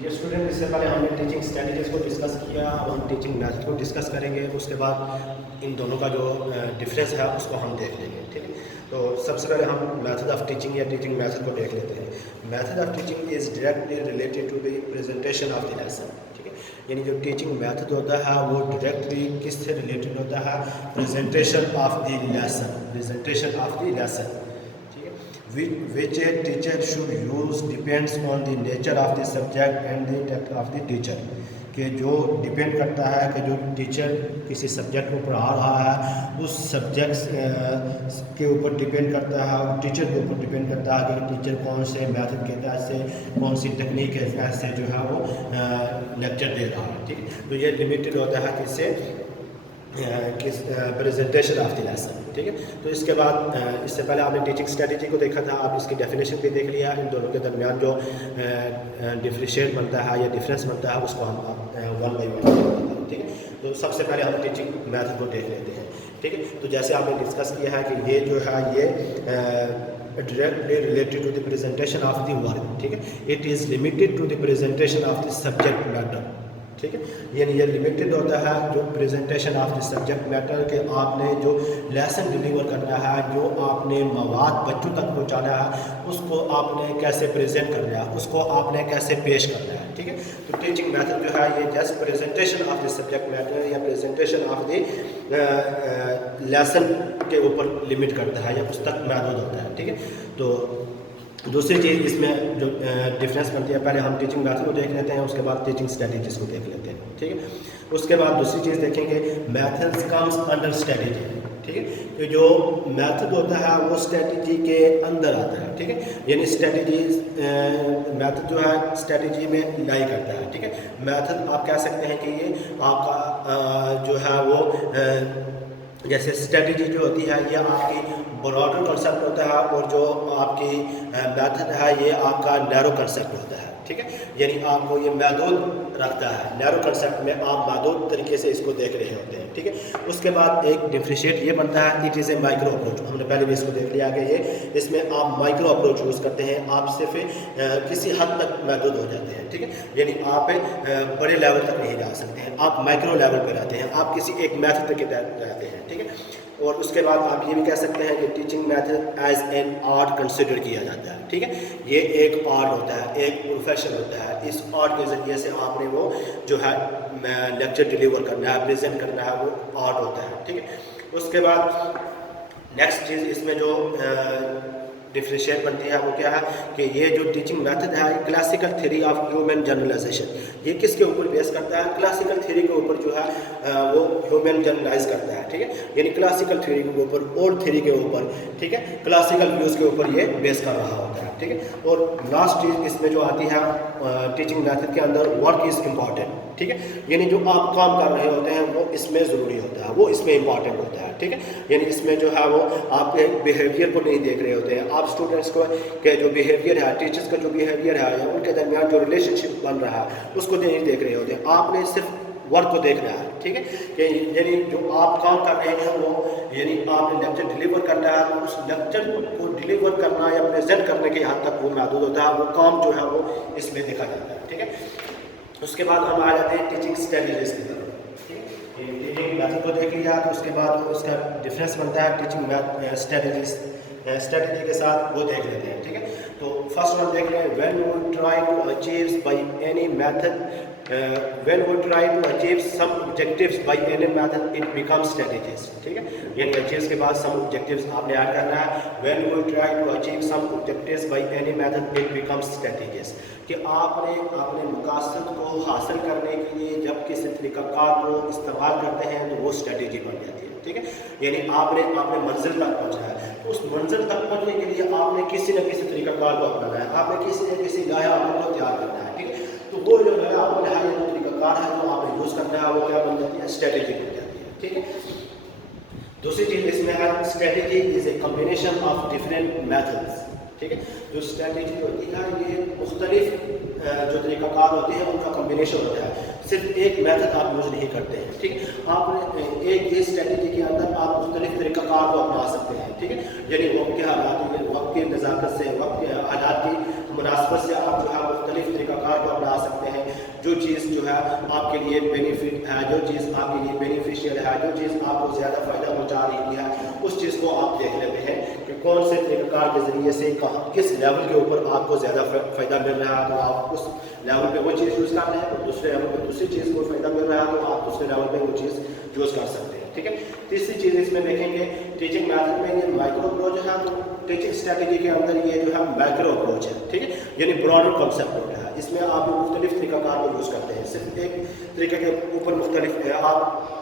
یہ اسٹوڈنٹ اس سے پہلے ہم نے ٹیچنگ اسٹریٹجیز کو ڈسکس کیا، اب ہم ٹیچنگ میتھڈ کو ڈسکس کریں گے، اس کے بعد ان دونوں کا جو ڈفرینس ہے اس کو ہم دیکھ لیں گے. ٹھیک ہے، تو سب سے پہلے ہم میتھڈ آف ٹیچنگ یا ٹیچنگ میتھڈ کو دیکھ لیتے ہیں. Method of teaching is directly related to the presentation of the lesson. ٹھیک ہے، یعنی جو ٹیچنگ میتھڈ ہوتا ہے وہ ڈائریکٹلی کس سے ریلیٹڈ ہوتا ہے؟ Presentation of the lesson. Presentation of the lesson which a teacher should use depends on the nature of the subject and the depth of the teacher. کہ جو ڈپینڈ کرتا ہے کہ جو ٹیچر کسی سبجیکٹ کو پڑھا رہا ہے اس سبجیکٹس کے اوپر ڈپینڈ کرتا ہے، اور ٹیچر کے اوپر ڈپینڈ کرتا ہے کہ ٹیچر کون سے میتھڈ کے تحت سے، کون سی ٹیکنیک کے تحت سے جو ہے وہ لیکچر دے رہا ہے. ٹھیک ہے، تو یہ لمیٹڈ ہوتا ہے کس سے؟ Presentation of the lesson. ٹھیک ہے، تو اس کے بعد اس سے پہلے آپ نے ٹیچنگ اسٹریٹجی کو دیکھا تھا، آپ اس کی ڈیفینیشن بھی دیکھ لیا. ان دونوں کے درمیان جو ڈفریشیٹ بنتا ہے یا ڈفرینس بنتا ہے اس کو ہم ون بائی ون کرتے ہیں. ٹھیک ہے، تو سب سے پہلے ہم ٹیچنگ میتھڈ کو دیکھ لیتے ہیں. ٹھیک ہے، تو جیسے آپ نے ڈسکس کیا ہے کہ یہ جو ہے یہ directly related to the presentation of the work. ٹھیک ہے، it is limited to the presentation of the subject matter. ٹھیک ہے، یعنی یہ لمیٹڈ ہوتا ہے جو presentation of the subject matter کہ آپ نے جو لیسن ڈلیور کرنا ہے، جو آپ نے مواد بچوں تک پہنچانا ہے اس کو آپ نے کیسے پریزنٹ کرنا ہے، اس کو آپ نے کیسے پیش کرنا ہے. ٹھیک ہے، تو ٹیچنگ میتھڈ جو ہے یہ just presentation of the subject metre یا پریزنٹیشن آف دی لیسن کے اوپر لمٹ کرتا ہے یا اس تک محدود ہوتا ہے. ٹھیک ہے، تو دوسری چیز اس میں جو ڈفرینس بنتی ہے، پہلے ہم ٹیچنگ میتھڈ کو دیکھ لیتے ہیں، اس کے بعد ٹیچنگ اسٹریٹجیز کو دیکھ لیتے ہیں. ٹھیک ہے، اس کے بعد دوسری چیز دیکھیں گے میتھڈز کمز انڈر اسٹریٹجی. ٹھیک ہے، کہ جو میتھڈ ہوتا ہے وہ اسٹریٹجی کے اندر آتا ہے. ٹھیک ہے، یعنی اسٹریٹجیز میتھڈ جو ہے اسٹریٹجی میں لائی کرتا ہے. ٹھیک ہے، میتھڈ آپ کہہ سکتے ہیں کہ یہ آپ کا جو ہے وہ جیسے اسٹریٹجی جو ہوتی ہے یہ آپ کی براڈر کنسیپٹ ہوتا ہے، اور جو آپ کی میتھڈ ہے یہ آپ کا نیرو کنسیپٹ ہوتا ہے. ٹھیک ہے، یعنی آپ کو یہ محدود رکھتا ہے، نیرو کنسیپٹ میں آپ محدود طریقے سے اس کو دیکھ رہے ہوتے ہیں. ٹھیک ہے، اس کے بعد ایک ڈفریشیٹ یہ بنتا ہے it is a micro approach. ہم نے پہلے بھی اس کو دیکھ لیا کہ یہ اس میں آپ مائکرو اپروچ یوز کرتے ہیں، آپ صرف کسی حد تک محدود ہو جاتے ہیں. ٹھیک ہے، یعنی آپ بڑے لیول تک نہیں جا سکتے ہیں، آپ مائکرو لیول پہ رہتے ہیں، آپ کسی ایک میتھڈ کے تحت رہتے ہیں. ٹھیک ہے، اور اس کے بعد آپ یہ بھی کہہ سکتے ہیں کہ teaching method as an art consider کیا جاتا ہے. ٹھیک ہے، یہ ایک آرٹ ہوتا ہے، ایک پروفیشن ہوتا ہے. اس آرٹ کے ذریعے سے آپ نے وہ جو ہے لیکچر ڈلیور کرنا ہے، پریزنٹ کرنا ہے، وہ آرٹ ہوتا ہے. ٹھیک ہے، اس کے بعد نیکسٹ چیز اس میں جو ڈفریشیٹ بنتی ہے وہ کیا ہے کہ یہ جو ٹیچنگ میتھڈ ہے classical theory of human generalisation. یہ کس کے اوپر بیس کرتا ہے؟ کلاسیکل تھیوری کے اوپر جو ہے وہ ہیومن جنرلائز کرتا ہے. ٹھیک ہے، یعنی کلاسیکل تھیوری کے اوپر، اولڈ تھیوری کے اوپر. ٹھیک ہے، کلاسیکل ویوز کے اوپر یہ بیس کر رہا ہوتا ہے. ٹھیک ہے، اور لاسٹ چیز اس میں جو آتی ہے ٹیچنگ میتھڈ کے اندر ورک از امپورٹنٹ. ٹھیک ہے، یعنی جو آپ کام کر رہے ہوتے ہیں وہ اس میں ضروری ہوتا ہے، وہ اس میں امپورٹنٹ ہوتا ہے. ٹھیک ہے، یعنی اس میں جو ہے وہ آپ کے بیہیویئر کو نہیں دیکھ رہے ہوتے ہیں، آپ اسٹوڈنٹس کو کہ جو بیہیویئر ہے، ٹیچرس کا جو بیہیویئر ہے یا ان کے درمیان جو ریلیشن شپ بن رہا ہے اس کو نہیں دیکھ رہے ہوتے ہیں، آپ نے صرف ورک کو دیکھنا ہے. ٹھیک ہے، یعنی جو آپ کام کر رہے ہیں وہ یعنی آپ نے لیکچر ڈلیور کرنا ہے، تو اس لیکچر کو ڈلیور کرنا یا پریزنٹ کرنے کے حد تک وہ محدود ہوتا ہے، وہ کام جو ہے وہ اس میں دیکھا جاتا ہے. ٹھیک ہے، اس کے بعد ہم آ جاتے ہیں ٹیچنگ اسٹریٹجیز کی طرف. ٹیچنگ میتھڈ کو دیکھ لیا تو اس کے بعد اس کا ڈفرینس بنتا ہے ٹیچنگ اسٹریٹجی کے ساتھ، وہ دیکھ لیتے ہیں. ٹھیک ہے، تو فرسٹ ون دیکھ لیں when we try to achieve by any method when we try to achieve some objectives by any method it becomes strategies. ٹھیک ہے، یعنی achieve کے بعد some objectives آپ نے ایڈ کرنا ہے. when we try to achieve some objectives by any method it becomes strategies. کہ آپ نے اپنے مقاصد کو حاصل کرنے کے لیے جب کسی طریقہ کار کو استعمال کرتے ہیں تو وہ اسٹریٹجی بن جاتی ہے. ٹھیک ہے، یعنی آپ نے منزل تک پہنچنا ہے، اس منزل تک پہنچنے کے لیے آپ نے کسی نہ کسی طریقہ کار کو اپنانا ہے، آپ نے کسی نہ کسی لایا عمل کو تیار کرنا ہے. ٹھیک ہے، تو وہ جو لایا عمل ہے یا طریقہ کار ہے جو آپ نے یوز کرنا ہے وہ کیا بن جاتی ہے؟ اسٹریٹجی بن جاتی ہے. ٹھیک ہے، دوسری چیز اس میں ہے strategy is a combination of different methods. ٹھیک ہے، جو اسٹریٹجی ہوتی ہے یہ مختلف جو طریقہ کار ہوتے ہیں ان کا کمبینیشن ہوتا ہے، صرف ایک میتھڈ آپ یوز نہیں کرتے ہیں. ٹھیک ہے، آپ نے ایک ہی اسٹریٹجی کے اندر آپ مختلف طریقہ کار کو اپنا سکتے ہیں. ٹھیک ہے، یعنی وقت کے حالات، وقت کی نزاکت سے، وقت کے حالات کی مناسبت سے آپ جو ہے مختلف طریقہ کار کو اپنا سکتے ہیں. جو چیز جو ہے آپ کے لیے بینیفٹ ہے، جو چیز آپ کے لیے بینیفیشیل ہے، جو چیز آپ کو زیادہ فائدہ پہنچا رہی ہے، اس چیز کو آپ دیکھ لیتے ہیں کہ کون سے طریقہ کار کے ذریعے سے کس لیول کے اوپر آپ کو زیادہ فائدہ مل رہا ہے، تو آپ اس لیول پہ وہ چیز یوز کرتے ہیں، اور دوسرے لیول پہ دوسری چیز کو فائدہ مل رہا ہے تو آپ دوسرے لیول پہ وہ چیز یوز کر سکتے ہیں، ٹھیک ہے۔ تیسری چیز اس میں دیکھیں گے ٹیچنگ میتھڈ میں یہ مائکرو اپروچ ہے، تو ٹیچنگ اسٹریٹجی کے اندر یہ جو ہے مائکرو اپروچ ہے، ٹھیک ہے، یعنی براڈر کنسیپٹ ہوتا ہے۔ اس میں آپ مختلف طریقہ کار کو یوز کرتے ہیں، صرف ایک طریقے کے اوپر مختلف آپ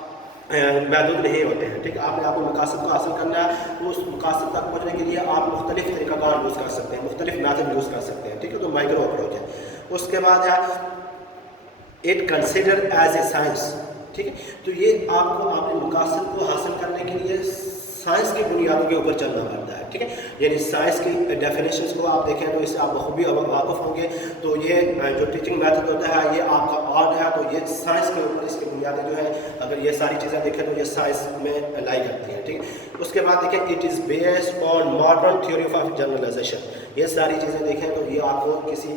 محدود نہیں ہوتے ہیں، ٹھیک ہے۔ آپ نے آپ کو مقاصد کو حاصل کرنا ہے تو اس مقاصد تک پہنچنے کے لیے آپ مختلف طریقہ کار یوز کر سکتے ہیں، مختلف میتھڈ یوز کر سکتے ہیں، ٹھیک ہے، تو مائکرو اپروچ ہے۔ اس کے بعد ہے it consider as a science, ٹھیک ہے، تو یہ آپ کو اپنے مقاصد کو حاصل کرنے کے لیے سائنس کی بنیادوں کے اوپر چلنا پڑتا ہے، ٹھیک ہے، یعنی سائنس کی ڈیفینیشنز کو آپ دیکھیں تو اس سے آپ بخوبی واقف ہوں گے۔ تو یہ جو ٹیچنگ میتھڈ ہوتا ہے یہ آپ کا آرٹ ہے، تو یہ سائنس کے اوپر اس کی بنیادیں جو ہے اگر یہ ساری چیزیں دیکھیں تو یہ سائنس میں لائی کرتی ہیں، ٹھیک ہے۔ اس کے بعد دیکھیں it is based on modern theory of generalisation, یہ ساری چیزیں دیکھیں تو یہ آپ کو کسی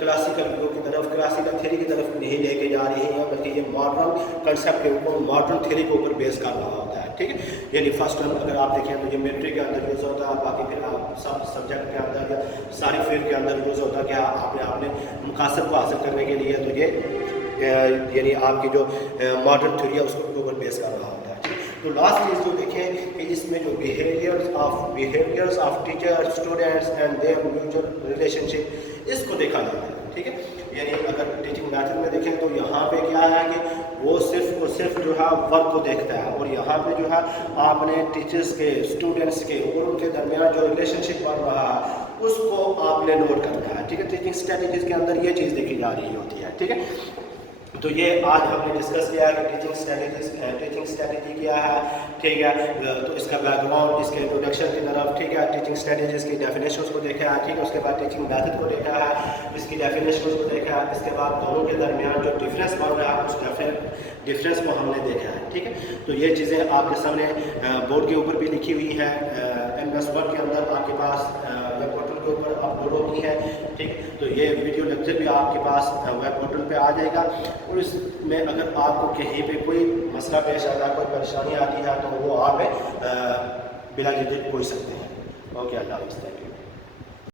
کلاسیکل ویو کی طرف، کلاسیکل تھیوری کی طرف نہیں لے کے جا رہی ہیں، بلکہ یہ ماڈرن کنسیپٹ کے اوپر، ماڈرن تھیوری کے اوپر بیس کر رہا ہوتا ہے، ٹھیک ہے۔ یعنی فرسٹ ٹرم اگر آپ دیکھیں تو یہ ملٹری کے اندر یوز ہوتا ہے، باقی پھر آپ سب سبجیکٹ کے اندر یا ساری فیلڈ کے اندر یوز ہوتا ہے کہ آپ نے اپنے مقاصد کو حاصل کرنے کے لیے تو یہ یعنی آپ کی جو ماڈرن تھیوری ہے اس کو اوپر بیس کر رہا ہوتا ہے۔ تو لاسٹ چیز جو دیکھیں کہ اس میں جو behaviours of teacher students and their mutual relationship, اس کو دیکھا جاتا ہے، ٹھیک ہے۔ یعنی اگر ٹیچنگ میتھڈ میں دیکھیں تو یہاں پہ کیا ہے کہ وہ صرف اور صرف جو ہے ورک کو دیکھتا ہے، اور یہاں پہ جو ہے آپ نے ٹیچرس کے، اسٹوڈنٹس کے اور ان کے درمیان جو ریلیشن شپ بن رہا ہے اس کو آپ نے نوٹ کرنا ہے، ٹھیک ہے۔ ٹیچنگ اسٹریٹجیز کے اندر یہ چیز دیکھی جا رہی ہوتی ہے، ٹھیک ہے۔ تو یہ آج ہم نے ڈسکس کیا ہے کہ ٹیچنگ اسٹریٹجی کیا ہے، ٹھیک ہے، تو اس کا بیک گراؤنڈ، اس کے انٹروڈکشن کی طرف، ٹھیک ہے، ٹیچنگ اسٹریٹجیز کی ڈیفینیشنز کو دیکھا ہے، ٹھیک ہے، اس کے بعد ٹیچنگ میتھڈ کو دیکھا ہے، اس کی ڈیفینیشنز کو دیکھا ہے، اس کے بعد دونوں کے درمیان جو ڈفرینس بن رہا ہے اس ڈفرینس کو ہم نے دیکھا ہے، ٹھیک ہے۔ تو یہ چیزیں آپ کے سامنے بورڈ کے اوپر بھی لکھی ہوئی ہے، MS Word کے اندر آپ کے پاس ویب پورٹل کے اوپر اپلوڈ ہوتی ہے، ٹھیک۔ تو یہ ویڈیو لیکچر بھی آپ کے پاس ویب پورٹل پہ آ جائے گا، اور اس میں اگر آپ کو کہیں پہ کوئی مسئلہ پیش آتا ہے، کوئی پریشانی آتی ہے تو وہ آپ بلا جھجک پوچھ سکتے ہیں۔ اوکے، اللہ حافظ، تھینک یو۔